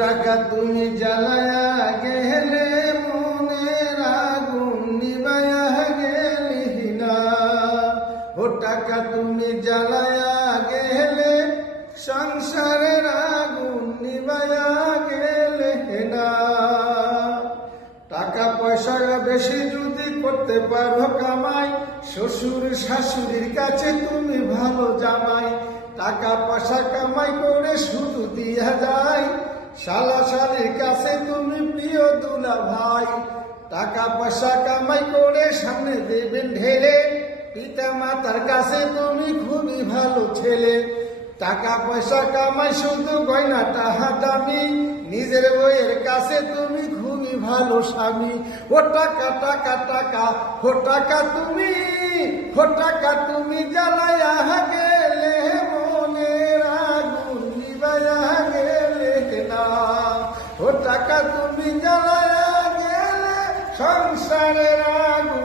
টাকা তুমি জ্বালায়া গেলে মনের আগুন নিবায়া গেলি না। ও টাকা তুমি জ্বালায়া গেলে সংসারের আগুন নিবায়া গেলে না। টাকা পয়সা বেশি যদি করতে পারো কামাই, শ্বশুর শাশুড়ির কাছে তুমি ভালো জামাই। টাকা পয়সা কামাই করে শুধু দিয়া যায়, শালা শালির কাছে তুমি প্রিয় দুলা ভাই। টাকা পয়সা কামাই করে সামনে দেবেন ঢেলে, পিতা মাতার কাছে তুমি খুবই ভালো ছেলে। টাকা পয়সা কামাই শুধু গয়না টাহা দামি, নিজের বইয়ের কাছে তুমি খুবই ভালো স্বামী। ও টাকা টাকা টাকা, ও টাকা তুমি জ্বালায়া গেলে মনের আগুন নিবায়া গেলে না। ও টাকা তুমি জ্বালায়া গেলে সংসারের আগুন